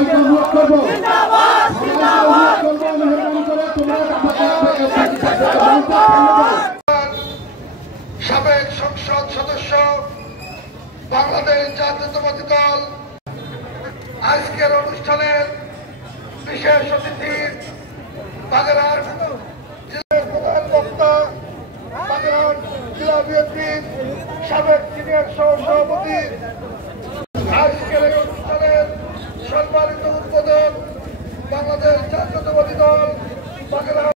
সবাইকে অনুরোধ করবো মেহরবানি করে তোমরা সাবেক সংসদ সদস্য বাংলাদেশ জাতীয়তাবাদী দল আজকের অনুষ্ঠানের বিশেষ অতিথি বাগেরহাট জেলার প্রধান বক্তা বাগেরহাট জেলা বিএনপির সাবেক সিনিয়র সহসভাপতি আজকের এই অনুষ্ঠানের সম্মানিত উদ্বোধক বাংলাদেশ জাতীয়তাবাদী দল বাগেরহাট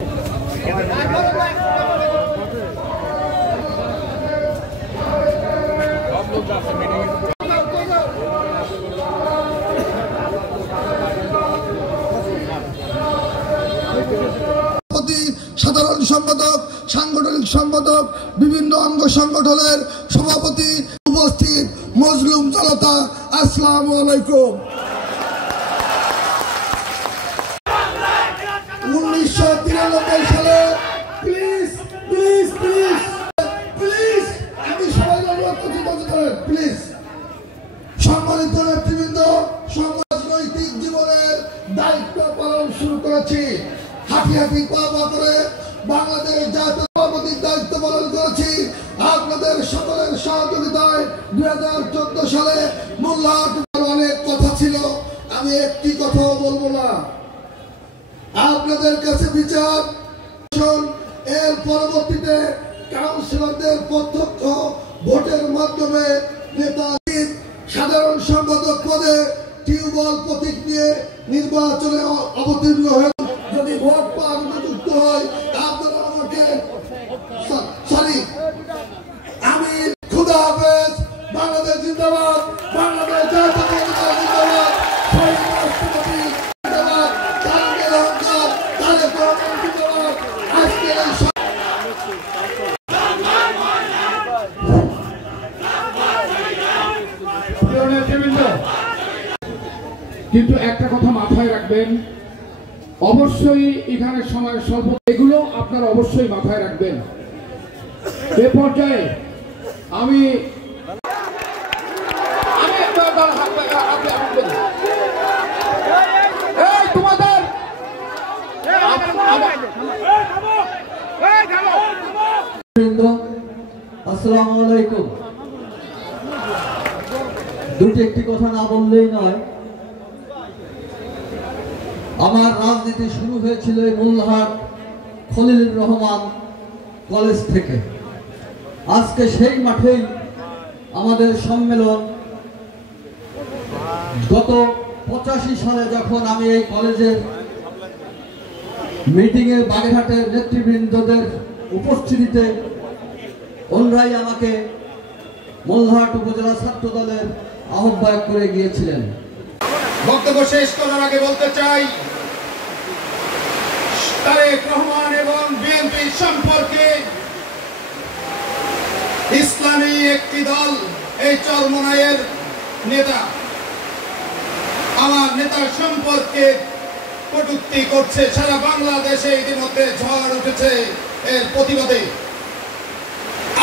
সাধারণ সম্পাদক সাংগঠনিক সম্পাদক বিভিন্ন অঙ্গ সংগঠনের সভাপতি উপস্থিত মজলুম জনতা আসসালামু আলাইকুম। 1993 সালে প্লিজ প্লিজ প্লিজ প্লিজ আমি সবাই প্লিজ সম্মানিত নেতৃবৃন্দ রাজনৈতিক জীবনের দায়িত্ব পালন শুরু করেছি। হাঁটি হাঁটি পা পা করে বাংলাদেশ জাতীয় সভাপতির দায়িত্ব পালন করেছি। আপনাদের সকলের সহযোগিতায় 2014 সালে মোল্লাহাট অনেক কথা ছিল, আমি একটি কথাও বলবো না। আপনাদের কাছে বিচার এর পরবর্তীতে কাউন্সিলরদের প্রত্যক্ষ ভোটের মাধ্যমে নেতা সাধারণ সম্পাদক পদে টিউবওয়েল প্রতীক নিয়ে নির্বাচনে অবতীর্ণ হয়ে যদি ভোট পাওয়ার উপযুক্ত হয় আপনারা আমাকে আমি খুদা হাফেজ। বাংলাদেশ জিন্দাবাদ, বাংলাদেশ জাতীয়তাবাদী দল জিন্দাবাদ, শহীদ রাষ্ট্রপতি জিন্দাবাদ, তারেক রহমান তারেক রহমান জিন্দাবাদ। আজকের কিন্তু একটা কথা মাথায় রাখবেন, অবশ্যই এখানে সময় স্বল্প, এগুলো আপনারা অবশ্যই মাথায় রাখবেন। এ পর্যায়ে আমি তোমাদের আসসালামু আলাইকুম। একটি কথা না বললেই নয়, আমার রাজনীতি শুরু হয়েছিল এই মোল্লাহাট খলিলুর রহমান কলেজ থেকে। আজকে সেই মাঠেই আমাদের সম্মেলন। গত 85 সালে যখন আমি এই কলেজের মিটিংয়ে বাগেরহাটের নেতৃবৃন্দদের উপস্থিতিতে ওনরাই আমাকে মোল্লাহাট উপজেলা ছাত্র দলের আহ্বায়ক করে গিয়েছিলেন। বক্তব্য শেষ করার আগে বলতে চাই, তারেক রহমান এবং বিএনপি সম্পর্কে ইসলামী একটি দল এই চরমোনাইয়ের নেতা আমার নেতার সম্পর্কে কটূক্তি করছে। সারা বাংলাদেশে ইতিমধ্যে ঝড় উঠেছে এর প্রতিবাদে।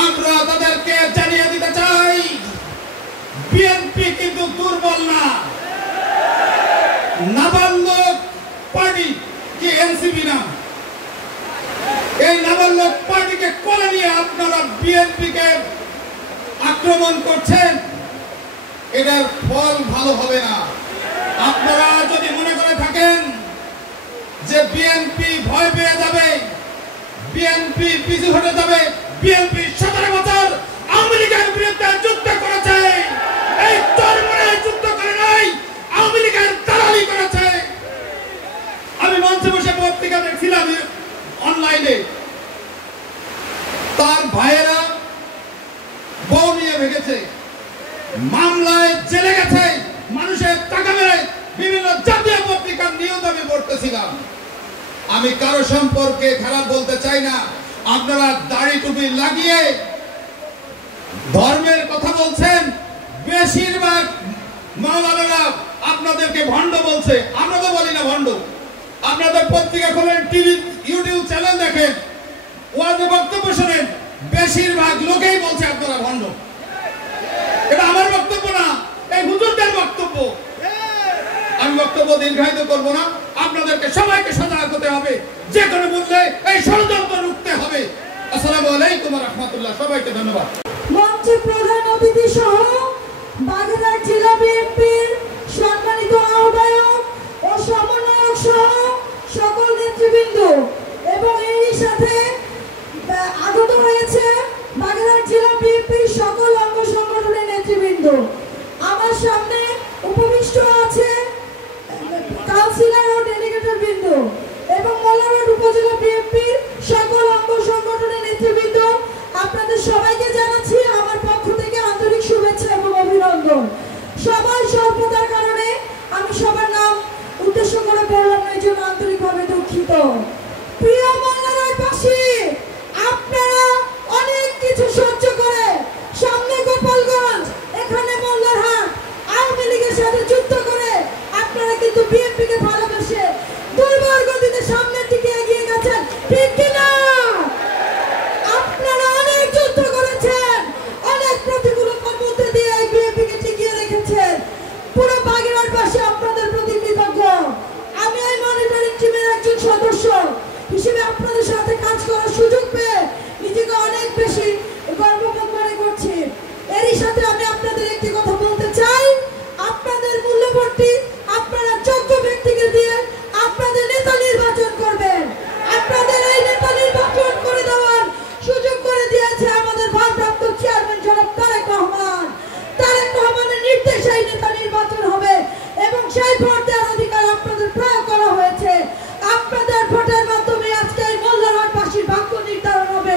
আমরা তাদেরকে জানিয়ে দিতে চাই, বিএনপি কিন্তু দুর্বল না। নাবালক পার্টি কি এনসিপি না? এই নাবালক পার্টিকে কোলে নিয়ে আপনারা বিএনপি কে আক্রমণ করছেন, এটার ফল ভালো হবে না। আপনারা যদি মনে করে থাকেন যে বিএনপি ভয় পেয়ে যাবে, বিএনপি পিছু হটে যাবে, বিএনপি 17 বছর আওয়ামী লীগের বিরুদ্ধে যুদ্ধ করেছে। এই চরমোনাইয়ে যুদ্ধ করে নাই, আওয়ামী লীগের দালালি করেছে। আমি মঞ্চে বসে পত্রিকা দেখছিলাম অনলাইনে, তার ভাইয়েরা বউ নিয়ে ভেগেছে, মামলায় জেলে গেছে, মানুষের টাকা মেরে বিভিন্ন জাতীয় পত্রিকার নিয়ত আমি পড়তেছিলাম। আমি কারো সম্পর্কে খারাপ বলতে চাই না। আপনারা দাড়ি টুপি লাগিয়ে ধর্মের কথা বলছেন, বেশিরভাগ মাওলানারা আপনাদেরকে ভণ্ড বলছে। আমরা তো বলি না ভণ্ড। আপনাদের পত্রিকা খোলেন, টিভি ইউটিউব চ্যানেল দেখেন, ওয়াজে বক্তব্য শোনেন, বেশিরভাগ লোকেই বলছে আপনারা ভণ্ড। এটা আমার বক্তব্য না, এই হুজুরদের বক্তব্য। আমি বক্তব্য দীর্ঘায়িত করব না। আপনাদেরকে সবাইকে সজাগ হতে হবে, যে কোনো মূল্যে এই ষড়যন্ত্র রুখতে হবে। আসসালামু আলাইকুম ওয়া রাহমাতুল্লাহ। সবাইকে ধন্যবাদ। মঞ্চে প্রধান অতিথি সহ বাগেরহাট জেলা বিএনপির সম্মানিত আহ্বায়ক ও সমন্বয়ক সহ সকল নেতৃবৃন্দ এবং এরই সাথে আগত হয়েছে বাগেরহাট জেলা বিএনপির সকল অঙ্গ সংগঠনের নেতৃবৃন্দ। আমার সামনে উপবিষ্ট আছে কাউন্সিলর ও ডেলিগেটর বৃন্দ এবং মোল্লারহাট উপজেলা বিএনপির সকল অঙ্গ সংগঠনের নেতৃবৃন্দ। আপনাদের সবাইকে জানাচ্ছি আমার পক্ষ থেকে আন্তরিক শুভেচ্ছা এবং অভিনন্দন। সবাই স্বল্পতার কারণে আমি সবার নাম উদ্দেশ্য করে বললাম না, এই জন্য আন্তরিকভাবে দুঃখিত। প্রিয় মোল্লারহাটবাসী, আপনারা অনেক কিছু সহ্য করে সামনে গোপালগঞ্জ, এখানে মোল্লারহাট আওয়ামী লীগের সাথে যুদ্ধ করে আপনারা কিন্তু বিএনপিকে ভালোবেসে দুর্বার গতিতে সামনের দিকে এগিয়ে গেছেন, ঠিক কিনা? আপনারা অনেক যুদ্ধ করেছেন, অনেক প্রতিকূলতার মধ্যে দিয়ে বিএনপিকে টিকিয়ে রেখেছেন। পুরো বাগেরহাটবাসী আপনাদের প্রতি কৃতজ্ঞ। আমি এই মনিটরিং টিমের একজন সদস্য হিসেবে আপনাদের সাথে কাজ করার সুযোগ পেয়ে নিজেকে অনেক বেশি গর্ববোধ মনে করছি। এরই সাথে আমি আপনাদের একটি কথা বলতে চাই, আপনাদের মূল্যবর্তী আপনারা যোগ্য ব্যক্তিকে দিয়ে আপনাদের নেতা নির্বাচন করবেন। আপনাদের এই নেতা নির্বাচন করে দেওয়ার সুযোগ করে দিয়েছে আমাদের ভারপ্রাপ্ত চেয়ারম্যান জনাব তারেক রহমান। তারেক রহমানের নির্দেশে এই নেতা নির্বাচন হবে এবং সেই ভোট দেওয়ার অধিকার আপনাদের প্রয়োগ করা হয়েছে। আপনাদের ভোটের মাধ্যমে আজকে এই মোল্লারহাটবাসীর ভাগ্য নির্ধারণ হবে।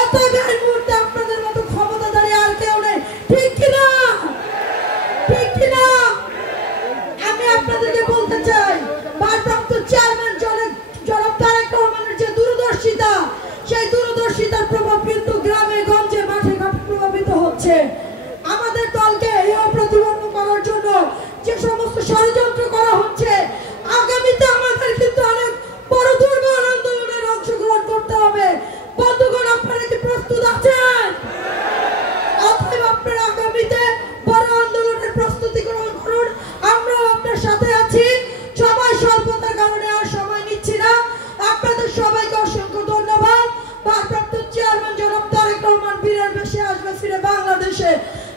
অতএব এই মুহূর্তে আপনাদের মতো ক্ষমতাধারী আর কেউ নেই, ঠিক কিনা? ঠিক কিনা? আমি আপনাদেরকে বলতে চাই, ভারপ্রাপ্ত চেয়ারম্যান জনাব তারেক রহমানের যে দূরদর্শিতা, সেই দূরদর্শিতার প্রভাব কিন্তু গ্রামে গঞ্জে মাঠে ঘাটে প্রভাবিত হচ্ছে। আমাদের দলকে এই প্রতিবন্ধ করার জন্য যে সমস্ত ষড়যন্ত্র করা হচ্ছে, আগামীতে আমাদের কিন্তু অনেক বড় দুর্বল আন্দোলনের অংশগ্রহণ করতে হবে। বন্ধুগণ, আপনারা কি প্রস্তুত আছেন? অতএব আপনারা আগামীতে বড় আন্দোলনের প্রস্তুতি গ্রহণ করুন। আমরাও আপনার সাথে আছি। সবাই স্বল্পতার কারণে আর সময় নিচ্ছি না। আপনাদের সবাইকে অসংখ্য ধন্যবাদ। ভারপ্রাপ্ত চেয়ারম্যান জনাব তারেক রহমান বীরের বেশে আসবে ফিরে বাংলাদেশে।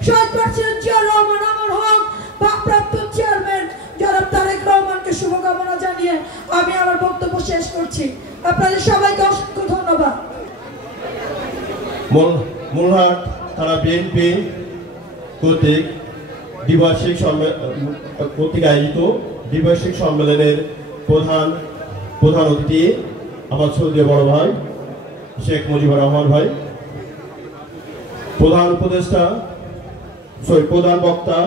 শহীদ প্রেসিডেন্ট জিয়া রহমান আমার হক। ভারপ্রাপ্ত চেয়ারম্যান জনাব তারেক রহমানকে শুভকামনা জানিয়ে আমি আমার বক্তব্য শেষ করছি। আপনাদের সবাইকে অসংখ্য ধন্যবাদ। মোল্লারহাট থানা বিএনপি কর্তৃক আয়োজিত দ্বিবার্ষিক সম্মেলনের প্রধান অতিথি আমার শ্রদ্ধেয় বড় ভাই শেখ মুজিবুর রহমান ভাই, প্রধান বক্তা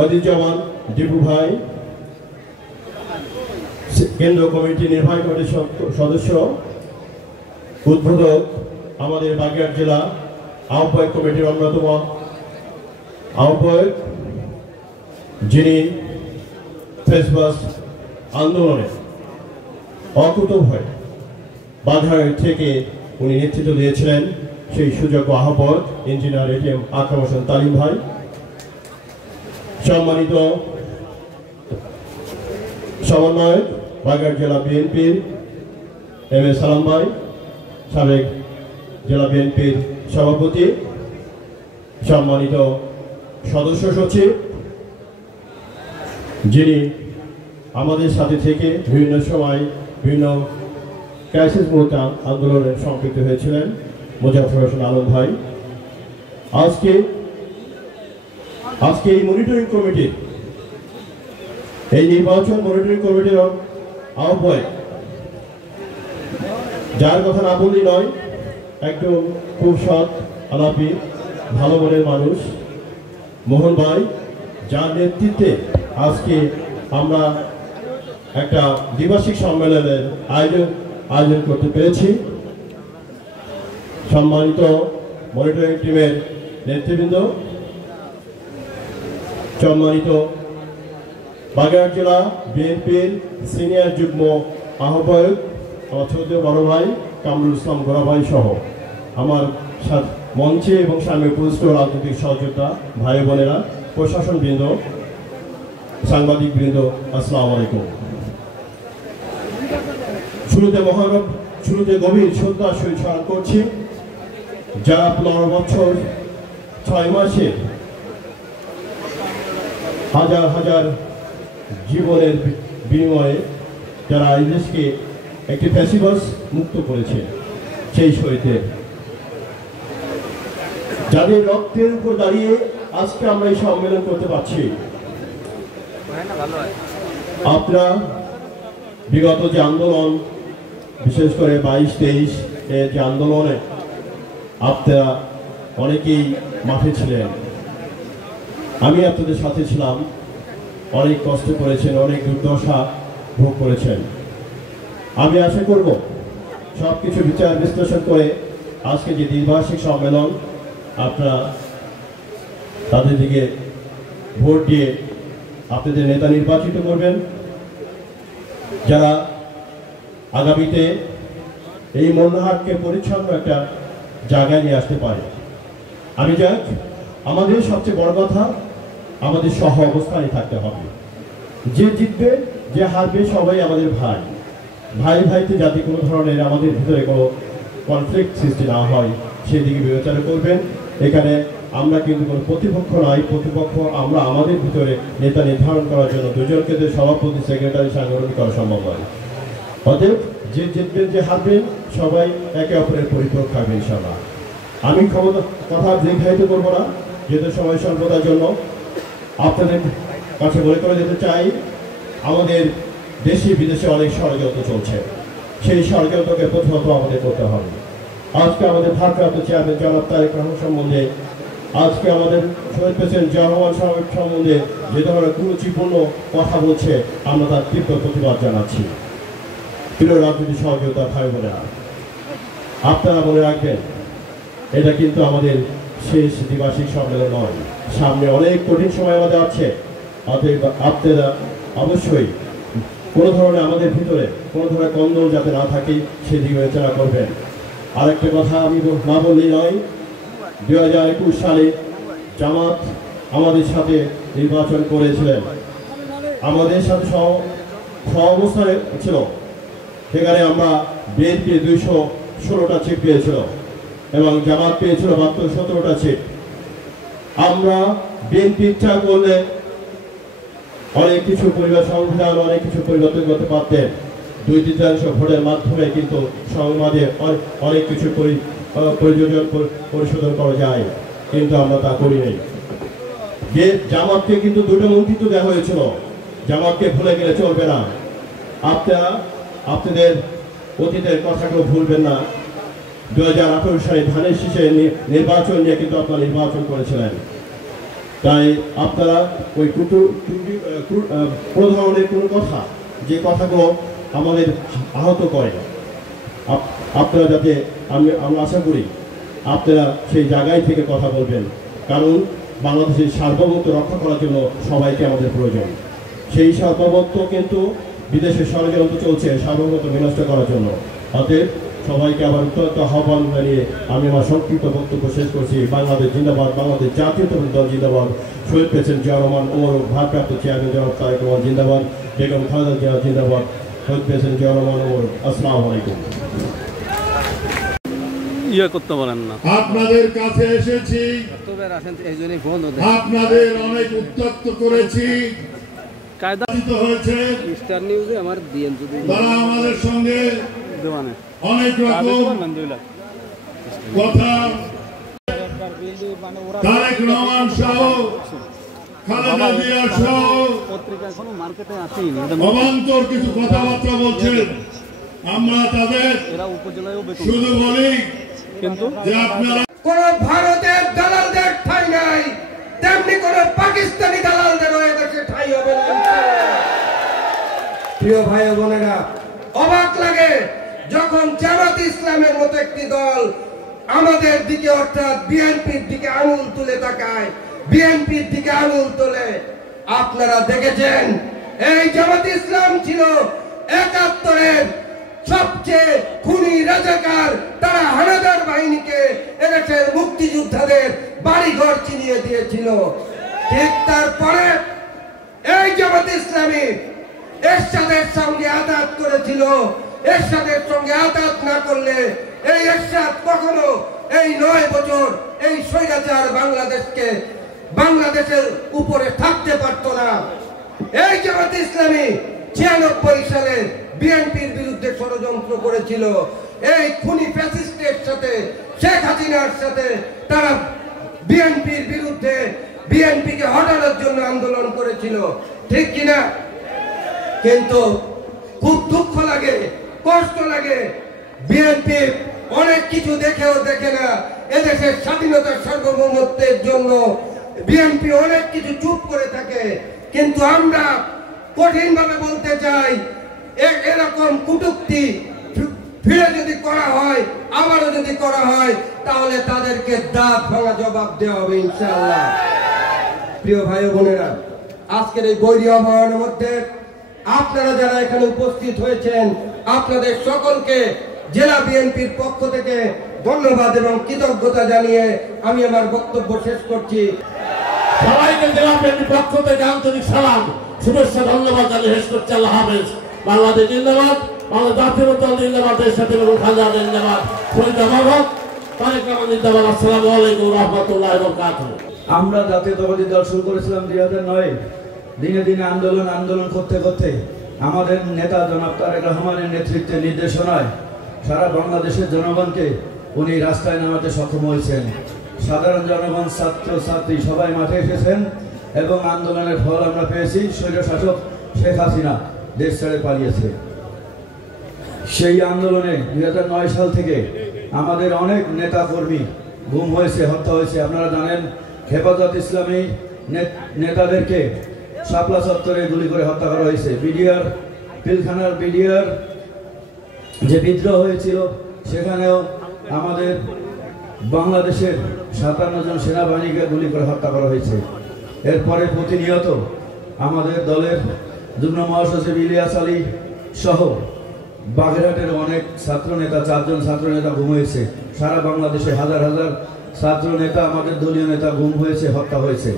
ঐতিহ্যবান দীপু ভাই, কেন্দ্রীয় কমিটি নির্বাহী কমিটির সদস্য, উদ্বোধক আমাদের বাগেরহাট জেলা আহ্বায়ক কমিটির অন্যতম আহ্বায়ক, যিনি ফেসবাস আন্দোলনে অকুতোভয় বাগেরহাট থেকে উনি নেতৃত্ব দিয়েছিলেন, সেই সুযোগ্য আহ্বায়ক ইঞ্জিনিয়ার এটিএম আকরাম হোসেন তালিম ভাই, সম্মানিত সমন্বয়ক বাগেরহাট জেলা বিএনপির এম এ সালাম ভাই, সাবেক জেলা বিএনপির সভাপতি, সম্মানিত সদস্য সচিব, যিনি আমাদের সাথে থেকে বিভিন্ন সময় বিভিন্ন ক্রাইসিস মুহূর্তে আন্দোলনে সম্পৃক্ত হয়েছিলেন, মোজাফফর হোসেন আলম ভাই। আজকে এই মনিটরিং কমিটি, এই নির্বাচন মনিটরিং কমিটির আহ্বায়ক, যার কথা না বললেই নয়, একদম খুব সৎ আলাপি ভালো মনের মানুষ মোহন ভাই, যার নেতৃত্বে আজকে আমরা একটা দ্বিবার্ষিক সম্মেলনের আয়োজন করতে পেরেছি। সম্মানিত মনিটরিং টিমের নেতৃবৃন্দ, সম্মানিত বাগেরহাট জেলা বিএনপির সিনিয়র যুগ্ম আহ্বায়ক আমার ছোট বড় ভাই কামরুল ইসলাম গোরা ভাই সহ আমার মঞ্চে এবং সামনে উপস্থিত রাজনৈতিক সহযোদ্ধা ভাই বোনেরা, প্রশাসনবৃন্দ, সাংবাদিক বৃন্দ, আসসালামু আলাইকুম। শুরুতে গভীর শ্রদ্ধার সহিত স্মরণ করছি যারা 15 বছর 6 মাসে হাজার হাজার জীবনের বিনিময়ে যারা এই দেশকে একটি ফ্যাসিবাস মুক্ত করেছে, সেই শহীদদের, যাদের রক্তের উপর দাঁড়িয়ে আজকে আমরা এই সম্মেলন করতে পারছি। আপনারা বিগত যে আন্দোলন, বিশেষ করে 22-23 এর যে আন্দোলনে আপনারা অনেকেই মাঠে ছিলেন, আমি আপনাদের সাথে ছিলাম। অনেক কষ্ট করেছেন, অনেক দুর্দশা ভোগ করেছেন। আমি আশা করব সব কিছু বিচার বিশ্লেষণ করে আজকে যে দ্বিবার্ষিক সম্মেলন, আপনারা তাদের দিকে ভোট দিয়ে আপনাদের নেতা নির্বাচিত করবেন, যারা আগামীতে এই মনোহারকে পরিচ্ছন্ন একটা জায়গায় নিয়ে আসতে পারে। আমি যাক, আমাদের সবচেয়ে বড় কথা, আমাদের সহ অবস্থানে থাকতে হবে। যে জিতবে, যে হারবে, সবাই আমাদের ভাই। ভাই ভাইতে যাতে কোনো ধরনের আমাদের ভিতরে কোনো কনফ্লিক্ট সৃষ্টি না হয়, সেদিকে বিবেচনা করবেন। এখানে আমরা কিন্তু কোনো প্রতিপক্ষ নয়, প্রতিপক্ষ আমরা আমাদের ভিতরে নেতা নির্ধারণ করার জন্য দুজনকে সভাপতি, সেক্রেটারি সাংগঠনিক করা সম্ভব নয়। অতএব যে জিতবেন, যে হারবেন, সবাই একে অপরের পরিপূরক থাকবে ইনশাআল্লাহ। আমি কথা দীর্ঘায়িত করবো না, যেহেতু সময় স্বল্পতার জন্য আপনাদের কাছে মনে করে দিতে চাই, আমাদের দেশে বিদেশে অনেক ষড়যন্ত্র চলছে। সেই ষড়যন্ত্রকে প্রথমত আমাদের করতে হবে। আজকে আমাদের ভারপ্রাপ্ত চেয়ারম্যান জনাব তারেক রহমান সম্বন্ধে, আজকে আমাদের শহীদ প্রেসিডেন্ট জিয়া রহমান সাহেব সম্বন্ধে যে ধরনের কুরুচিপূর্ণ কথা বলছে, আমরা তার তীব্র প্রতিবাদ জানাচ্ছি। প্রিয় রাজনৈতিক সহযোগিতা ভাই বোনেরা, আপনারা মনে রাখবেন, এটা কিন্তু আমাদের শেষ দ্বিবার্ষিক সম্মেলন নয়। সামনে অনেক কঠিন সময় আমাদের আছে। অতএব আপনারা অবশ্যই কোনো ধরনের আমাদের ভিতরে কোনো ধরনের কন্দল যাতে না থাকে সেদিকে বিবেচনা করবেন। আরেকটা কথা আমি না বললেই নয়, 2021 সালে জামাত আমাদের সাথে নির্বাচন করেছিলেন, আমাদের সাথে সহ অবস্থানে ছিল। সেখানে আমরা বিএনপি 216টা সিট পেয়েছিল এবং জামাত পেয়েছিল মাত্র 17টা সিট। আমরা বিএনপি ইচ্ছা করলে অনেক কিছু সংবিধান অনেক কিছু পরিবর্তন করতে পারতেন। 2/3 ভোটের মাধ্যমে কিন্তু সমাজে অনেক কিছু পরিশোধন করা যায়, কিন্তু আমরা তা করি নাই। জামাতকে কিন্তু 2টা মন্ত্রিত্ব দেওয়া হয়েছিল, জামাতকে ভুলে গেলে চলবে না। আপনারা আপনাদের অতীতের কথাগুলো ভুলবেন না। 2018 সালে ধানের শীষে নির্বাচন নিয়ে কিন্তু আপনারা নির্বাচন করেছিলেন। তাই আপনারা ওই কোনো ধরনের কোনো কথা, যে কথাগুলো আমাদের আহত করে, আপনারা যাতে আমরা আশা করি আপনারা সেই জায়গায় থেকে কথা বলবেন। কারণ বাংলাদেশের সার্বভৌমত্ব রক্ষা করার জন্য সবাইকে আমাদের প্রয়োজন। সেই সার্বভৌমত্ব কিন্তু বিদেশের ষড়যন্ত্র চলছে সার্বভৌমত্ব বিনষ্ট করার জন্য। অতএব সবাইকে আবার উত্তরত আহ্বান জানিয়ে আমি আমার সংক্ষিপ্ত বক্তব্য শেষ করছি। বাংলাদেশ জিন্দাবাদ, বাংলাদেশ জাতীয়তাবাদী দল জিন্দাবাদ, শহীদ প্রেসিডেন্ট জিয়া রহমান ওমর, ভারপ্রাপ্ত চেয়ারম্যান জনাব তারেক রহমান জিন্দাবাদ, বেগম খালেদা জিয়া জিন্দাবাদ, শহীদ প্রেসিডেন্ট জিয়া রহমান ওমর। আসসালামু আলাইকুম। করতে পারেন না, আপনাদের কাছে এসেছি, আপনাদের অনেক উত্তক্ত করেছি, হয়েছে তারা আমাদের সঙ্গে অনেক রকম কথা, তারেক রহমান সহ খালেদা জিয়া সহ অবান্তর কিছু কথাবার্তা বলছেন। আমরা তাদের শুধু বলি যে আপনারা কোন ভারতের দালালদের ঠাঁই নাই, তেমনি কোন পাকিস্তানি দালালদেরও এদেশে ঠাঁই হবে না। প্রিয় ভাই ও বোনেরা, অবাক লাগে যখন জামাত ইসলামের মতো একটি দল আমাদের দিকে অর্থাৎ বিএনপির দিকে আঙুল তুলে তাকায়, বিএনপির দিকে আঙুল তোলে। আপনারা দেখেছেন এই জামাত ইসলাম ছিল ৭১-এর সবচেয়ে খুনি রাজাকার। তারা হানাদার বাহিনীকে এদেশের মুক্তিযোদ্ধাদের বাড়িঘর চিনিয়ে দিয়েছিল। ঠিক তারপরে এই জামাত ইসলামী এরশাদের সঙ্গে আঘাত করেছিল। এরশাদের সঙ্গে আঘাত না করলে এই এরশাদ কখনো এই 9 বছর এই স্বৈরাচার বাংলাদেশের উপরে থাকতে পারতো না। এই জামাত ইসলামী 96 সালে বিএনপির বিরুদ্ধে ষড়যন্ত্র করেছিল। এই খুনি ফ্যাসিস্টের সাথে, শেখ হাসিনার সাথে তারা বিএনপির বিরুদ্ধে বিএনপিকে হটানোর জন্য আন্দোলন করেছিল, ঠিক কিনা? কিন্তু খুব দুঃখ লাগে, কষ্ট লাগে, বিএনপি অনেক কিছু দেখেও দেখে না। এদেশের স্বাধীনতার সার্বভৌমত্বের জন্য বিএনপি অনেক কিছু চুপ করে থাকে। কিন্তু আমরা কঠিনভাবে বলতে চাই, এরকম কটূক্তি ফিরে যদি করা হয়, আবারও যদি করা হয়, তাহলে তাদেরকে দাঁত ভাঙা জবাব দেওয়া হবে ইনশাআল্লাহ। প্রিয় ভাই ও বোনেরা, আজকের এই বৈরী আবহাওয়ার মধ্যে আপনারা যারা এখানে উপস্থিত হয়েছেন, আপনাদের সকলকে জেলা বিএনপির পক্ষ থেকে ধন্যবাদ এবং কৃতজ্ঞতা জানিয়ে আমি আমার বক্তব্য শেষ করছি। সবাইকে জেলা বিএনপির পক্ষ থেকে আন্তরিক সালাম, শুভেচ্ছা, ধন্যবাদ জানিয়ে শেষ করছি। আল্লাহ হাফেজ। বাংলাদেশ জিন্দাবাদ, বাংলাদেশ জাতীয় দল জিন্দাবাদ, দেশ সাথী খালেদা জিন্দাবাদ, শহীদ আহমদ তারেক রহমান জিন্দাবাদ। আসসালামু আলাইকুম ওয়া রাহমাতুল্লাহি ওয়া বারাকাতুহু। আমরা জাতীয়তাবাদী দল শুরু করেছিলাম 2009। দিনে দিনে আন্দোলন করতে করতে আমাদের নেতা জনাব তারেক রহমানের নেতৃত্বে, নির্দেশনায় সারা বাংলাদেশের জনগণকে উনি রাস্তায় নামাতে সক্ষম হয়েছেন। সাধারণ জনগণ, ছাত্র ছাত্রী সবাই মাঠে এসেছেন এবং আন্দোলনের ফল আমরা পেয়েছি। স্বৈরশাসক শেখ হাসিনা দেশ ছেড়ে পালিয়েছে। সেই আন্দোলনে 2009 সাল থেকে আমাদের অনেক নেতা কর্মী গুম হয়েছে, হত্যা হয়েছে। আপনারা জানেন, হেফাজত ইসলামী নেতাদেরকে শাপলা চত্বরে গুলি করে হত্যা করা হয়েছে। পিলখানার বিডিআর যে বিদ্রোহ হয়েছিল, সেখানেও আমাদের বাংলাদেশের 57 জন সেনাবাহিনীকে গুলি করে হত্যা করা হয়েছে। এরপরে প্রতিনিয়ত আমাদের দলের যুগ্ম মহাসচিব ইলিয়াস আলী সহ বাগেরহাটের অনেক ছাত্র নেতা, 4 জন ছাত্র নেতা গুম হয়েছে। সারা বাংলাদেশে হাজার হাজার ছাত্র নেতা, আমাদের দলীয় নেতা গুম হয়েছে, হত্যা হয়েছে।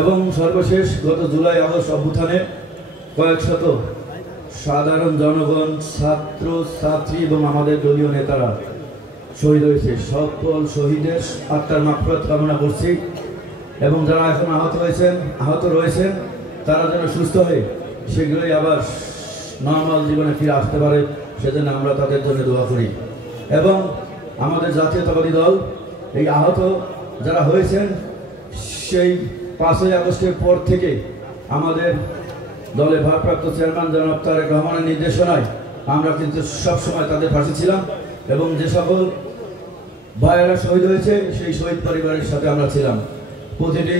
এবং সর্বশেষ গত জুলাই আগস্ট অভ্যুত্থানে কয়েক শত সাধারণ জনগণ, ছাত্র ছাত্রী এবং আমাদের দলীয় নেতারা শহীদ হয়েছে। সকল শহীদের আত্মার মাগফিরাত কামনা করছি এবং যারা এখন আহত রয়েছেন তারা যেন সুস্থ হয়ে শীঘ্রই আবার নর্মাল জীবনে ফিরে আসতে পারে, সেজন্য আমরা তাদের জন্য দোয়া করি। এবং আমাদের জাতীয়তাবাদী দল এই আহত যারা হয়েছেন, সেই 5ই আগস্টের পর থেকে আমাদের দলের ভারপ্রাপ্ত চেয়ারম্যান জনাব তারেক রহমানের নির্দেশনায় আমরা কিন্তু সবসময় তাদের পাশে ছিলাম এবং যে সকল ভাইয়েরা শহীদ হয়েছে সেই শহীদ পরিবারের সাথে আমরা ছিলাম। প্রতিটি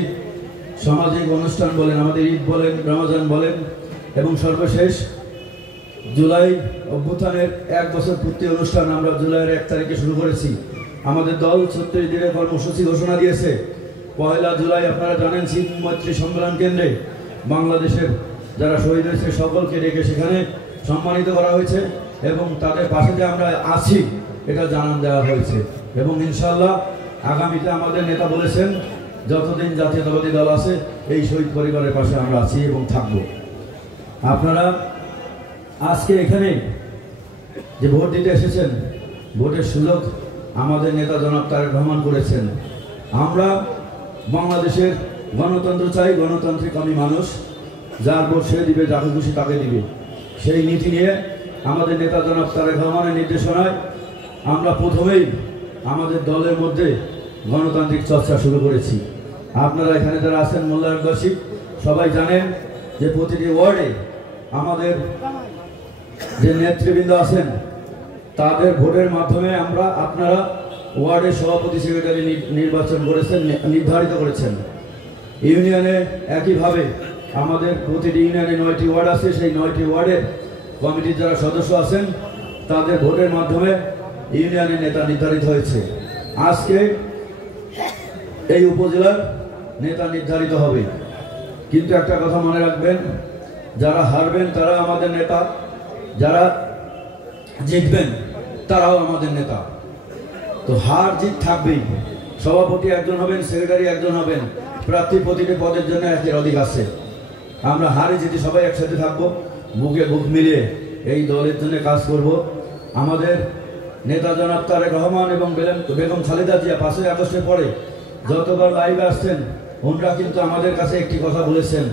সামাজিক অনুষ্ঠান বলেন, আমাদের ঈদ বলেন, রমজান বলেন, এবং সর্বশেষ জুলাই অভ্যুত্থানের 1 বছর পূর্তি অনুষ্ঠান আমরা জুলাইয়ের 1 তারিখে শুরু করেছি। আমাদের দল 36 দিনের কর্মসূচি ঘোষণা দিয়েছে। 1 জুলাই আপনারা জানেন, শীত মৈত্রী সম্মেলন কেন্দ্রে বাংলাদেশের যারা শহীদ হয়েছে সকলকে ডেকে সেখানে সম্মানিত করা হয়েছে এবং তাদের পাশে যে আমরা আছি এটা জানান দেওয়া হয়েছে। এবং ইনশাআল্লাহ আগামীতে আমাদের নেতা বলেছেন, যতদিন জাতীয়তাবাদী দল আছে এই শহীদ পরিবারের পাশে আমরা আছি এবং থাকব। আপনারা আজকে এখানে যে ভোট দিতে এসেছেন, ভোটের সুযোগ আমাদের নেতা জনাব তারেক রহমান করেছেন। আমরা বাংলাদেশের গণতন্ত্র চাই, গণতান্ত্রিক আমি মানুষ, যার ভোট সে দিবে, যাকে খুশি তাকে দিবে, সেই নীতি নিয়ে আমাদের নেতা জনাব তারেক রহমানের নির্দেশনায় আমরা প্রথমেই আমাদের দলের মধ্যে গণতান্ত্রিক চর্চা শুরু করেছি। আপনারা এখানে যারা আছেন মোল্লারবাসী সবাই জানেন যে প্রতিটি ওয়ার্ডে আমাদের যে নেতৃবৃন্দ আছেন তাদের ভোটের মাধ্যমে আপনারা ওয়ার্ডের সভাপতি, সেক্রেটারি নির্বাচন করেছেন, নির্ধারিত করেছেন। ইউনিয়নে একইভাবে আমাদের প্রতিটি ইউনিয়নে 9টি ওয়ার্ড আছে, সেই 9টি ওয়ার্ডের কমিটির যারা সদস্য আছেন তাদের ভোটের মাধ্যমে ইউনিয়নের নেতা নির্ধারিত হয়েছে। আজকে এই উপজেলার নেতা নির্ধারিত হবে। কিন্তু একটা কথা মনে রাখবেন, যারা হারবেন তারা আমাদের নেতা, যারা জিতবেন তারাও আমাদের নেতা। তো হার জিত থাকবেই। সভাপতি একজন হবেন, সেক্রেটারি একজন হবেন, প্রার্থী প্রতিটি পদের জন্য একের অধিক আছে। আমরা হারে জিতে সবাই একসাথে থাকবো, বুকে বুক মিলিয়ে এই দলের জন্য কাজ করব। আমাদের নেতা জনাব তারেক রহমান এবং বেগম খালেদা জিয়া 5ই আগস্টের পরে যতবার লাইভে আসছেন ওনারা কিন্তু আমাদের কাছে একটি কথা বলেছেন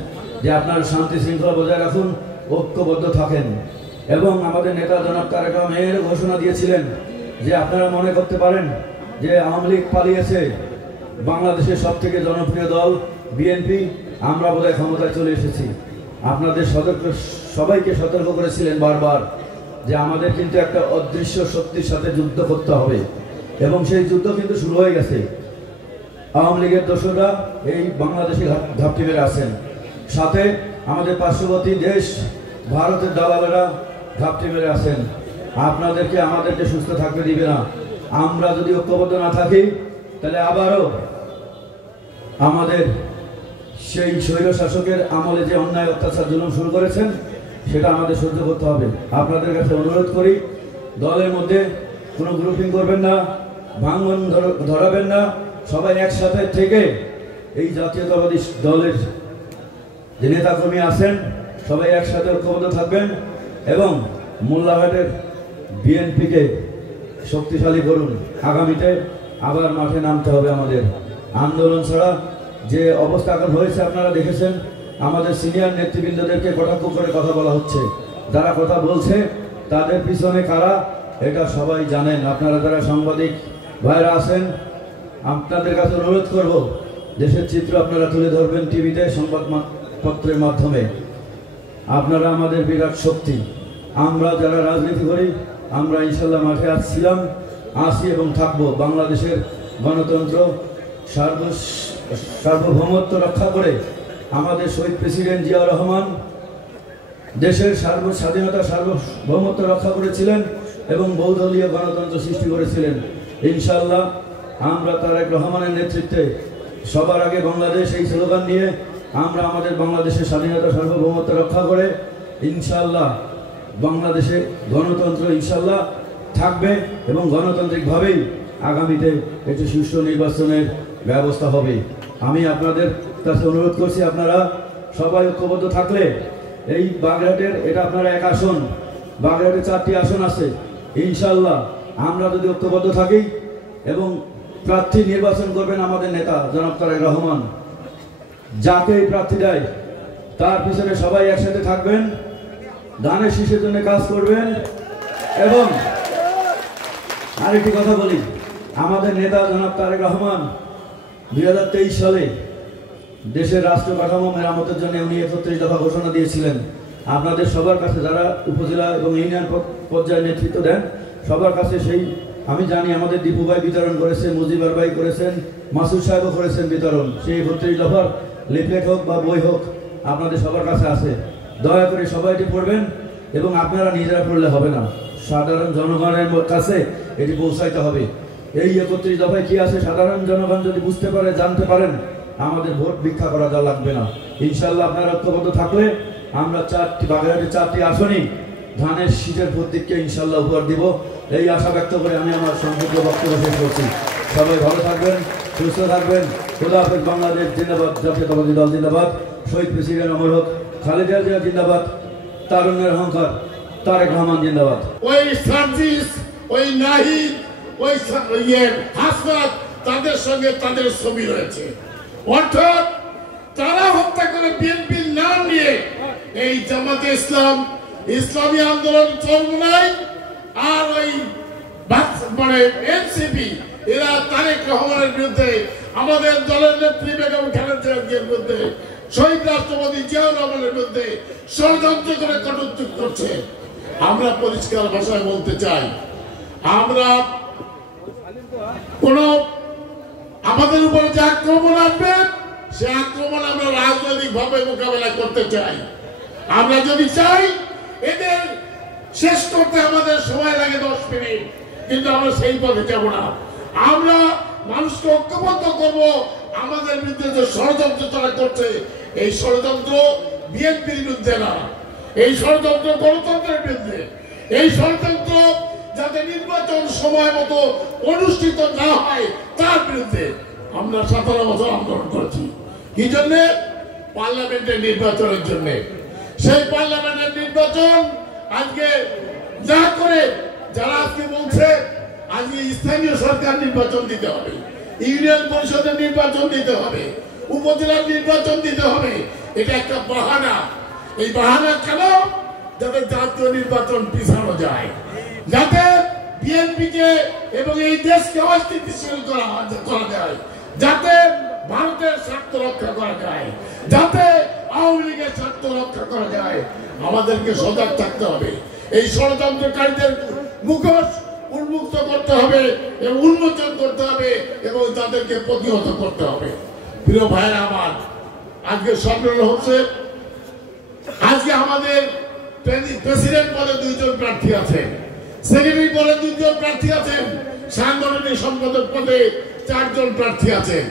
যে আপনারা শান্তি শৃঙ্খলা বজায় রাখুন, ঐক্যবদ্ধ থাকেন। এবং আমাদের নেতা জনাব তারেক রহমান ঘোষণা দিয়েছিলেন যে আপনারা মনে করতে পারেন যে আওয়ামী লীগ পালিয়েছে, বাংলাদেশের সবথেকে জনপ্রিয় দল বিএনপি, আমরা বোধহয় ক্ষমতায় চলে এসেছি। আপনাদের সবাইকে সতর্ক করেছিলেন বারবার যে আমাদের কিন্তু একটা অদৃশ্য শক্তির সাথে যুদ্ধ করতে হবে, এবং সেই যুদ্ধ কিন্তু শুরু হয়ে গেছে। আওয়ামী লীগের দোসররা এই বাংলাদেশে ঘাপটি মেরে আছেন, সাথে আমাদের পার্শ্ববর্তী দেশ ভারতের দালালেরা ঘাপটি মেরে আছেন। আপনাদেরকে আমাদেরকে সুস্থ থাকতে দিবে না। আমরা যদি ঐক্যবদ্ধ না থাকি তাহলে আবারও আমাদের সেই স্বৈর শাসকের আমলে যে অন্যায় অত্যাচার জুলুম শুরু করেছেন সেটা আমাদের সহ্য করতে হবে। আপনাদের কাছে অনুরোধ করি, দলের মধ্যে কোনো গ্রুপিং করবেন না, ভাঙন ধরাবেন না, সবাই একসাথে থেকে এই জাতীয়তাবাদী দলের যে নেতাকর্মী আছেন সবাই একসাথে ঐক্যবদ্ধ থাকবেন এবং মোল্লাঘাটের বিএনপিকে শক্তিশালী করুন। আগামীতে আবার মাঠে নামতে হবে আমাদের। আন্দোলন ছাড়া যে অবস্থা এখন হয়েছে আপনারা দেখেছেন, আমাদের সিনিয়র নেতৃবৃন্দদেরকে কটাক্ষ করে কথা বলা হচ্ছে। যারা কথা বলছে তাদের পিছনে কারা এটা সবাই জানেন। আপনারা যারা সাংবাদিক ভাইরা আছেন, আপনাদের কাছে অনুরোধ করব দেশের চিত্র আপনারা তুলে ধরবেন টিভিতে, সংবাদপত্রের মাধ্যমে। আপনারা আমাদের বিরাট শক্তি। আমরা যারা রাজনীতি করি আমরা ইনশাল্লাহ মাঠে আসছিলাম, আসি এবং থাকবো। বাংলাদেশের গণতন্ত্র সার্বভৌমত্ব রক্ষা করে আমাদের শহীদ প্রেসিডেন্ট জিয়াউর রহমান দেশের স্বাধীনতা সার্বভৌমত্ব রক্ষা করেছিলেন এবং বহুদলীয় গণতন্ত্র সৃষ্টি করেছিলেন। ইনশাল্লাহ আমরা তারেক রহমানের নেতৃত্বে সবার আগে বাংলাদেশ এই স্লোগান নিয়ে আমরা আমাদের বাংলাদেশের স্বাধীনতা সার্বভৌমত্ব রক্ষা করে ইনশাল্লাহ বাংলাদেশে গণতন্ত্র ইনশাল্লাহ থাকবে এবং গণতান্ত্রিকভাবেই আগামীতে একটি সুষ্ঠু নির্বাচনের ব্যবস্থা হবে। আমি আপনাদের কাছে অনুরোধ করছি, আপনারা সবাই ঐক্যবদ্ধ থাকলে এই বাগেরহাটের এটা আপনারা এক আসন, বাগেরহাটে 4টি আসন আছে। ইনশাল্লাহ আমরা যদি ঐক্যবদ্ধ থাকি এবং প্রার্থী নির্বাচন করবেন আমাদের নেতা জনাব তারেক রহমান, যাকে প্রার্থী দেয় তার পিছনে সবাই একসাথে থাকবেন, ধানের শীষের জন্য কাজ করবেন। এবং আরেকটি কথা বলি, আমাদের নেতা জনাব তারেক রহমান 2023 সালে দেশের রাষ্ট্র কাঠামো মেরামতের জন্য উনি 31 দফা ঘোষণা দিয়েছিলেন। আপনাদের সবার কাছে যারা উপজেলা এবং ইউনিয়ন পর্যায়ে নেতৃত্ব দেন সবার কাছে সেই আমি জানি আমাদের দীপু ভাই বিতরণ করেছেন, মুজিবার ভাই করেছেন, মাসুদ সাহেবও করেছেন বিতরণ। সেই 31 দফার লিফলেট হোক বা বই হোক আপনাদের সবার কাছে আছে। দয়া করে সবাই এটি পড়বেন এবং আপনারা নিজেরা পড়লে হবে না, সাধারণ জনগণের কাছে এটি পৌঁছাইতে হবে। এই 31 দফায় কি আছে সাধারণ জনগণ যদি বুঝতে পারে, জানতে পারেন, আমাদের ভোট ভিক্ষা করা যা লাগবে না। ইনশাল্লাহ আপনারা ঐক্যবদ্ধ থাকলে আমরা বাগেরহাটে 4টি আসনই ধানের শীষের প্রতীককে ইনশাল্লাহ উপহার দিব। এই আশা ব্যক্ত করে আমি আমার সংক্ষিপ্ত বক্তব্য শেষ করছি। সবাই ভালো থাকবেন, সুস্থ থাকবেন। খোদা হাফেজ। বাংলাদেশ জিন্দাবাদ, জাতীয়তাবাদী দল জিন্দাবাদ, শহীদ প্রেসিডেন্ট অমর হোক, খালেদা জিয়া জিন্দাবাদ, তারুণ্যের অহংকার তারেক রহমান জিন্দাবাদ। ওই সার্জিস, ওই নাহিদ, ওই হাসনাত, তাদের সঙ্গে তাদের ছবি রয়েছে। অর্থাৎ তারা হত্যা করে বিএনপির নাম নিয়ে এই জামাতে ইসলাম, ইসলামী আন্দোলন চরমোনাই আর ওই মানে এনসিপি, এরা তারেক রহমানের বিরুদ্ধে, আমাদের দলের নেত্রী বেগম খালেদা জিয়ার বিরুদ্ধে, শহীদ রাষ্ট্রপতি জিয়াউর রহমানের বিরুদ্ধে ষড়যন্ত্র করে কটূক্তি করছে। আমরা পরিষ্কার ভাষায় বলতে চাই, আমরা কোন আমাদের উপরে যে আক্রমণ আসবে সে আক্রমণ আমরা রাজনৈতিক ভাবে মোকাবেলা করতে চাই। আমরা যদি চাই এদের শেষ করতে আমাদের সময় লাগে 10 মিনিট, কিন্তু আমরা সেই পথে যাব না। আমরা মানুষকে ঐক্যবদ্ধ করব। আমাদের বিরুদ্ধে যে ষড়যন্ত্র তারা করছে, এই ষড়যন্ত্র বিএনপির বিরুদ্ধে না, এই ষড়যন্ত্র গণতন্ত্রের বিরুদ্ধে। এই ষড়যন্ত্র যাতে নির্বাচন সময় মতো অনুষ্ঠিত না হয় তার বিরুদ্ধে আমরা 17 বছর আন্দোলন করেছি। কি জন্য? পার্লামেন্টের নির্বাচনের জন্য। সেই পার্লামেন্টের নির্বাচন আজকে যা করে যারা আজকে বলছে আজকে স্থানীয় সরকার নির্বাচন দিতে হবে, ইউনিয়ন পরিষদের নির্বাচন দিতে হবে, উপজেলার নির্বাচন দিতে হবে, এটা একটা বাহানা। এই বাহানা কেন? যাতে জাতীয় নির্বাচন পিছানো যায়, যাতে বিএনপিকে এবং এই দেশকে অস্থিতিশীল করা যায়, যাতে ভারতের স্বার্থ রক্ষা করা যায়, যাতে আওয়ামী লীগের স্বার্থ রক্ষা করা যায়। আমাদেরকে সজাগ থাকতে হবে, এই ষড়যন্ত্রকারীদের মুখোশ উন্মুক্ত করতে হবে এবং উন্মোচন করতে হবে এবং তাদেরকে প্রতিহত করতে হবে। প্রিয় ভাইরা আমার, আজকে সম্মেলন হচ্ছে। আজকে আমাদের প্রেসিডেন্ট পদে 2 জন প্রার্থী আছেন, সেক্রেটারি পদে 2 জন প্রার্থী আছেন, সাংগঠনিক সম্পাদক পদে 4 জন প্রার্থী আছেন।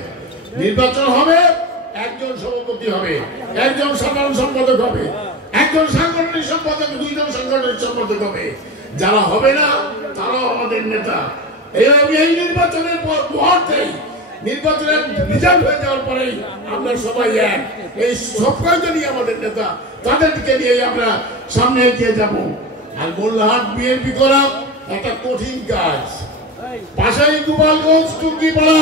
নির্বাচন হবে, 1 জন সভাপতি হবে, 1 জন সাধারণ সম্পাদক হবে, 1 জন সাংগঠনিক সম্পাদক, 2 জন সাংগঠনিক সম্পাদক হবে। যারা হবে না তারাও আমাদের নেতা। এই নির্বাচনের পর মুহূর্তেই নির্বাচনের রিজাল্ট হয়ে যাওয়ার পরেই আমরা সবাই এক, এই সব কয়টা নিয়ে আমাদের নেতা, তাদেরকে নিয়ে আমরা সামনে এগিয়ে যাব। আর মোল্লাহাট বিএনপি করা একটা কঠিন কাজ। পাশাই গোপালগঞ্জ টুঙ্গিপাড়া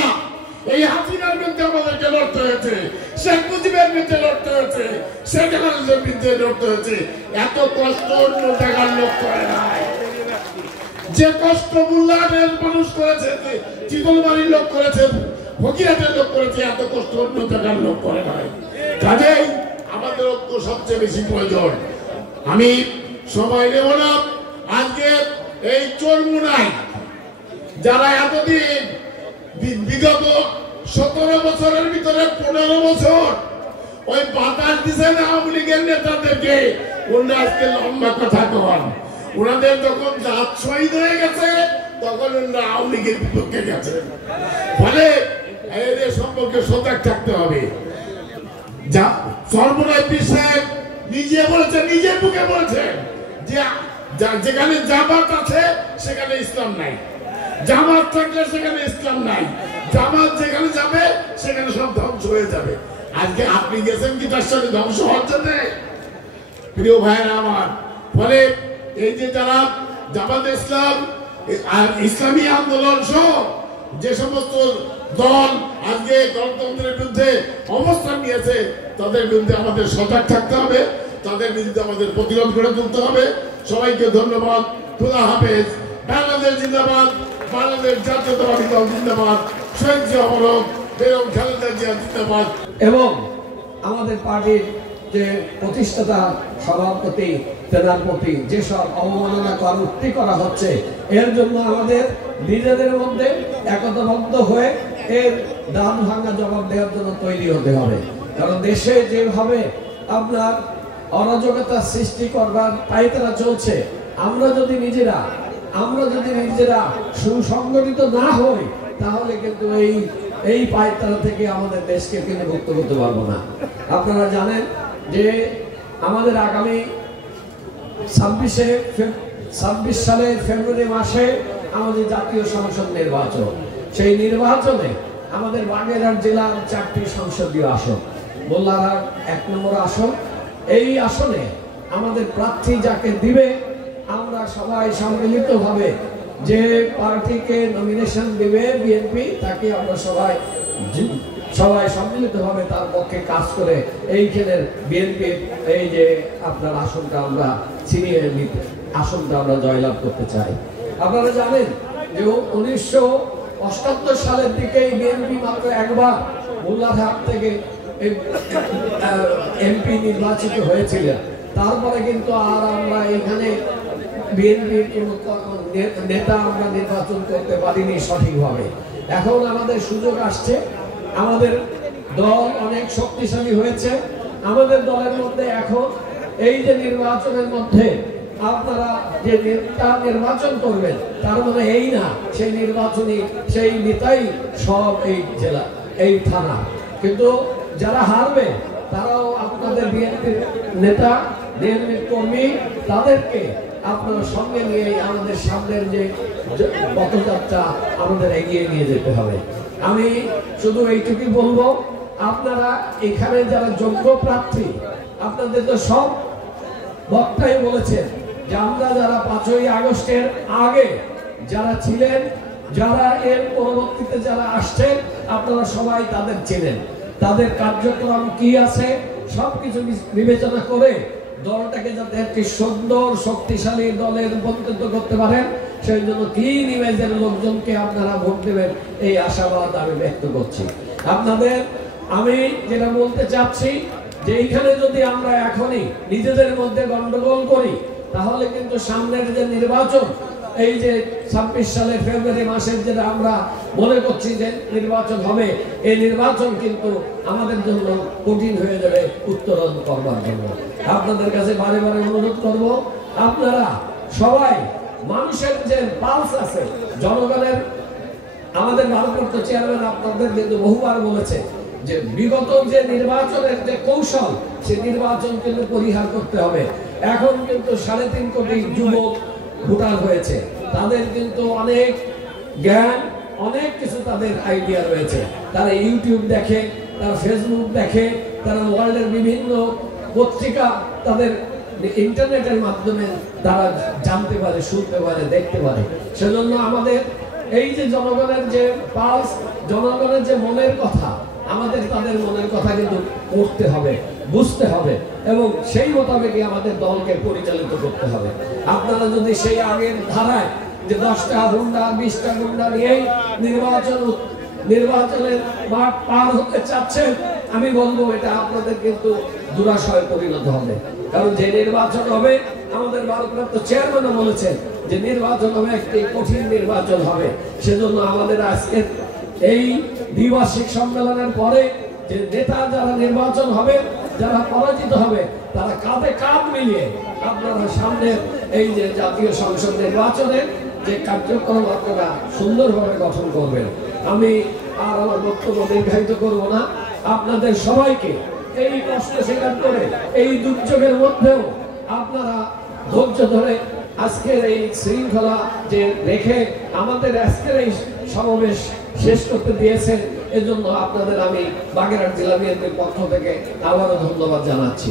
এই হাসিনার বিরুদ্ধে আমাদেরকে লড়তে হয়েছে, শেখ মুজিবের বিরুদ্ধে লড়তে হয়েছে, শেখ হাসিনার বিরুদ্ধে লড়তে হয়েছে। এত কষ্ট অন্য জায়গার লোক করে নাই। যে কষ্ট মোল্লাহাটের মানুষ করেছে, চিতলমারির লোক করেছে, ফকিরহাটের লোক করেছে, এত কষ্ট অন্য জায়গার লোক করে নাই। কাজেই আমাদের ঐক্য সবচেয়ে বেশি প্রয়োজন। আমি সময় নেব না। আজকে এই চরমুনায় যারা এতদিন বিগত 17 বছরের ভিতরে 15 বছর ওই বাতাস দিচ্ছেন আওয়ামী লীগের নেতাদেরকে, ওনারা আজকে লম্বা কথা কন। ওনাদের যখন দাঁত শহীদ হয়ে গেছে তখন ওনারা আওয়ামী লীগের বিপক্ষে গেছে। ফলে এদের সম্পর্কে সজাগ থাকতে হবে। সর্বনয় পীর সাহেব নিজে বলেছেন, নিজের মুখে বলেছেন যে যেখানে জামাত আছে সেখানে ইসলাম নাই, জামাত থাকলে সেখানে ইসলাম নাই, জামাত যেখানে যাবে সেখানে সব ধ্বংস হয়ে যাবে। আজকে আপনি গেছেন কি তার সাথে ধ্বংস হওয়ার জন্য? প্রিয় ভাইরা আমার, ফলে এই যে যারা জামাত ইসলাম আর ইসলামী আন্দোলন সহ যে সমস্ত দল আজকে গণতন্ত্রের বিরুদ্ধে অবস্থান নিয়েছে তাদের বিরুদ্ধে আমাদের সজাগ থাকতে হবে, তাদের বিরুদ্ধে আমাদের প্রতিরোধ গড়ে তুলতে হবে। সবাইকে ধন্যবাদ। খোদা হাফেজ। বাংলাদেশ জিন্দাবাদ, বাংলাদেশ জাতীয়তাবাদী দল জিন্দাবাদ, শহীদ জিয়া অমর, বেগম খালেদা জিয়া জিন্দাবাদ। এবং আমাদের পার্টির যে প্রতিষ্ঠাতা সভাপতি তেনার প্রতি যেসব অবমাননা কর্মটি করা হচ্ছে, এর জন্য আমাদের নিজেদের মধ্যে একতাবদ্ধ হয়ে এর দাম ভাঙা জবাব দেওয়ার জন্য তৈরি হতে হবে। কারণ দেশে যেভাবে আপনার অরাজকতা সৃষ্টি করবার পায়তারা চলছে, আমরা যদি নিজেরা সুসংগঠিত না হই তাহলে কিন্তু এই পায়তারা থেকে আমাদের দেশকে কিন্তু মুক্ত করতে পারবো না। আপনারা জানেন যে আমাদের আগামী 26 সালের ফেব্রুয়ারি মাসে আমাদের জাতীয় সংসদ নির্বাচন। সেই নির্বাচনে আমাদের বাগেরহাট জেলার 4টি সংসদীয় আসন, মোল্লারহাট 1 নম্বর আসন। এই আসনে আমাদের প্রার্থী যাকে দিবে, আমরা সবাই সম্মিলিতভাবে যে পার্টিকে নমিনেশন দিবে বিএনপি, তাকে আমরা সবাই সম্মিলিতভাবে তার পক্ষে কাজ করে এইখানের বিএনপির এই যে আপনার আসনটা আমরা ছিনিয়ে নিতে, আসনটা আমরা জয়লাভ করতে চাই। আপনারা জানেন যে 1978 সালের দিকে বিএনপি মাত্র একবার মোল্লারহাট থেকে এমপি নির্বাচিত হয়েছিলেন। তারপরে কিন্তু আর আমরা এখানে বিএনপির কোনো নেতা আমরা নির্বাচন করতে পারিনি সঠিকভাবে। এখন আমাদের সুযোগ আসছে, আমাদের দল অনেক শক্তিশালী হয়েছে। আমাদের দলের মধ্যে এখন এই যে নির্বাচনের মধ্যে আপনারা যে নেতা নির্বাচন করবেন, তার মানে এই না সেই নেতাই সব এই জেলা, এই থানা। কিন্তু যারা হারবে তারাও আপনাদের বিএনপির নেতা, বিএনপির কর্মী, তাদেরকে আপনার সঙ্গে নিয়ে আমাদের সামনের যে পথযাত্রা আমাদের এগিয়ে নিয়ে যেতে হবে। আমি শুধু এইটুকুই বলবো, আপনারা এখানে যারা যোগ্য প্রার্থী, আপনাদের তো সব বক্তাই বলেছেন যে আমরা যারা 5ই আগস্টের আগে যারা ছিলেন, যারা এর পরবর্তীতে যারা আসছেন, আপনারা সবাই তাদের চেনেন, তাদের কার্যক্রম কি আছে সবকিছু বিবেচনা করে দলটাকে যাতে একটি সুন্দর শক্তিশালী দলে রূপান্তরিত করতে পারেন, সেই জন্য 3 ইমেজের লোকজনকে আপনারা ভোট দেবেন এই আশাবাদ আমি ব্যক্ত করছি। আপনাদের আমি যেটা বলতে চাচ্ছি যে এইখানে যদি আমরা এখনই নিজেদের মধ্যে গন্ডগোল করি, তাহলে কিন্তু সামনের যে নির্বাচন, এই যে 26 সালের ফেব্রুয়ারি মাসের যেটা আমরা মনে করছি যে নির্বাচন হবে, এই নির্বাচন কিন্তু আমাদের জন্য কঠিন হয়ে যাবে উত্তরণ করবার জন্য। আপনাদের কাছে বারে বারে অনুরোধ করব, আপনারা সবাই মানুষের যে পালস আছে, জনগণের, আমাদের ভারপ্রাপ্ত চেয়ারম্যান আপনাদের কিন্তু বহুবার বলেছে যে বিগত যে নির্বাচনের যে কৌশল, সে নির্বাচন কিন্তু পরিহার করতে হবে। এখন কিন্তু 3.5 কোটি যুবক ভোটার হয়েছে, তাদের কিন্তু অনেক জ্ঞান, অনেক কিছু তাদের আইডিয়া রয়েছে, তারা ইউটিউব দেখে, তারা ফেসবুক দেখে, তারা ওয়ার্ল্ডের বিভিন্ন পত্রিকা, তাদের ইন্টারনেটের মাধ্যমে তারা জানতে পারে, শুনতে পারে, দেখতে পারে। সেজন্য আমাদের এই যে জনগণের যে পালস, জনগণের যে মনের কথা, আমাদের তাদের মনের কথা কিন্তু পড়তে হবে, বুঝতে হবে এবং সেই মোতাবেকই আমাদের দলকে পরিচালিত করতে হবে। আপনারা যদি সেই আগের ধারায় যে 10টা গুন্ডা 20টা গুন্ডা নিয়েই নির্বাচনের মাঠ পার হতে চাচ্ছেন, আমি বলবো এটা আপনাদের কিন্তু দুরাশয়ে পরিণত হবে। কারণ যে নির্বাচন হবে, আমাদের ভারপ্রাপ্ত চেয়ারম্যানও বলেছেন যে নির্বাচন হবে একটি কঠিন নির্বাচন হবে। সেজন্য আমাদের আজকের এই দ্বিবার্ষিক সম্মেলনের পরে যে নেতা যারা নির্বাচন হবে, যারা পরাজিত হবে, তারা কাঁধে কাঁধ মিলিয়ে আপনারা সামনে এই যে জাতীয় সংসদ নির্বাচনের যে কার্যক্রম আপনারা সুন্দরভাবে গঠন করবেন। আমি আর আমার বক্তব্য দীর্ঘায়িত করব না। আপনাদের সবাইকে এই কষ্ট স্বীকার করে, এই দুর্যোগের মধ্যেও আপনারা ধৈর্য ধরে আজকের এই শৃঙ্খলা যে রেখে আমাদের আজকের এই সমাবেশ শেষ করতে দিয়েছেন, এজন্য আপনাদের আমি বাগেরহাট জেলা বিএনপির পক্ষ থেকে আবারও ধন্যবাদ জানাচ্ছি।